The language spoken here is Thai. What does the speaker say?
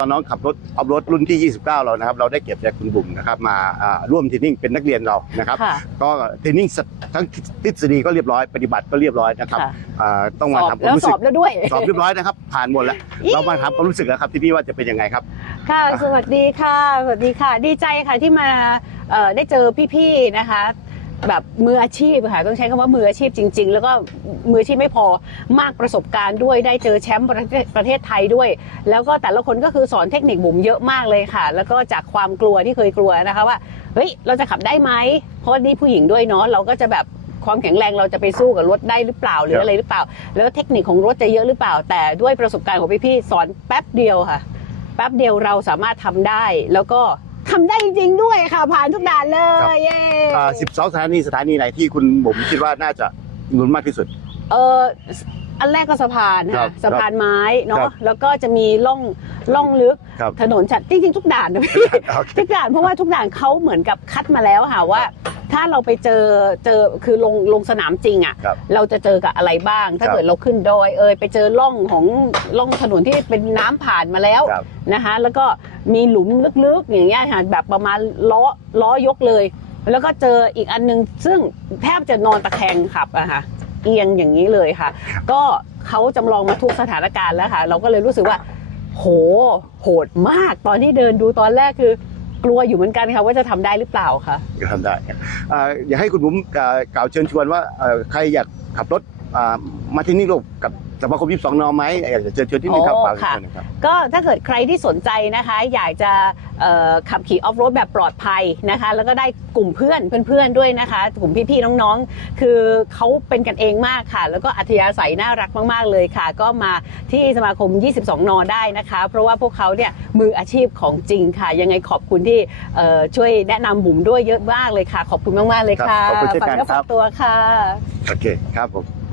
ตอนน้องขับรถออฟรถรุ่นที่ 29 เรานะครับ เราได้เก็บจากคุณบุ๋มนะครับมาอ่าร่วมเทรนนิ่งเป็นนักเรียนเรานะครับค่ะก็เทรนนิ่งทั้งทฤษฎีก็เรียบร้อยปฏิบัติก็เรียบร้อยนะครับค่ะอ่าต้องมาสอบทำควาแล้มวรู้สสึอกบแล้วด้วยสอบเรียบร้อยนะครับ ผ่านหมดแล้ว เรามาถามความรู้สึกแล้วครับที่นี่ว่าจะเป็นยังไงครับ ค่ะ สวัสดีค่ะ สวัสดีค่ะ ดีใจค่ะที่มาเอ่อได้เจอพี่ๆนะคะ แบบมืออาชีพค่ะต้องใช้คำว่ามืออาชีพจริง ๆ แล้วก็มืออาชีพไม่พอมากประสบการณ์ด้วยได้เจอแชมป์ประเทศไทยด้วย แล้วก็แต่ละคนก็คือสอนเทคนิคบุ๋มเยอะมากเลยค่ะ แล้วก็จากความกลัวที่เคยกลัวนะคะว่าเฮ้ยเราจะขับได้ไหมเพราะนี่ผู้หญิงด้วยเนาะเราก็จะแบบความแข็งแรงเราจะไปสู้กับรถได้หรือเปล่าหรืออะไรหรือเปล่า แล้วเทคนิคของรถจะเยอะหรือเปล่า แต่ด้วยประสบการณ์ของพี่ๆสอนแป๊บเดียวค่ะ แป๊บเดียวเราสามารถทำได้แล้วก็ ทำได้จริง ๆ ด้วยค่ะ ผ่านทุกด่านเลครับยเย้อ่า12สถานีสถานีไหนที่คุณบุ๋มคิดว่าน่าจะลุ้นมากที่สุด เอออันแรกก็สะพานครัค่ะบสะพานไม้ครัเนาะบแล้วก็จะมีล่องล่องลึกครับถนนชัดจริงๆทุกด่านนะพี่ โอเคทุกด่านเพราะว่าทุกด่านเขาเหมือนกับคัดมาแล้วค่ะว่า ถ้าเราไปเจอเจอคือลงลงสนามจริงอะ ครับ เราจะเจอกับอะไรบ้าง ถ้าครับเกิดเราขึ้นดอยเอยไปเจอล่องของล่องถนนที่เป็นน้ำผ่านมาแล้วครับ นะคะ แล้วก็มีหลุมลึกๆอย่างเงี้ยค่ะแบบประมาณล้อล้อยกเลย แล้วก็เจออีกอันนึง ซึ่งแทบจะนอนตะแคงขับอะค่ะเอียงอย่างนี้เลยค่ะ ก็เขาจำลองมาทุกสถานการณ์แล้วค่ะ เราก็เลยรู้สึกว่า โหโหดมากตอนที่เดินดูตอนแรกคือ กลัวอยู่เหมือนกันค่ะว่าจะทำได้หรือเปล่าคะจะทำได้อ่าอยากให้คุณบุ๋มกล่าวเชิญชวนว่าใครอยากขับรถมาที่นี่ลูกกับ สมาคม22นอไหมอยากจะเชิญชวนที่นี่ครับโอ้ฝากค่ะเชิญนะครับ ก็ถ้าเกิดใครที่สนใจนะคะ อยากจะเอ่อขับขี่ออฟโรดแบบปลอดภัยนะคะ แล้วก็ได้กลุ่มเพื่อนเพื่อนๆด้วยนะคะ กลุ่มพี่ๆน้องๆ คือเขาเป็นกันเองมากค่ะ แล้วก็อัธยาศัยน่ารักมากๆเลยค่ะ ก็มาที่สมาคม 22 นอได้นะคะ เพราะว่าพวกเขาเนี่ยมืออาชีพของจริงค่ะ ยังไงขอบคุณที่เอ่อช่วยแนะนำบุ๋มด้วยเยอะมากเลยค่ะ ขอบคุณมากๆเลยค่ะครับขอบคุณเช่นกันฝากเนื้อครัฝาบกตัวค่ะ โอเคครับผม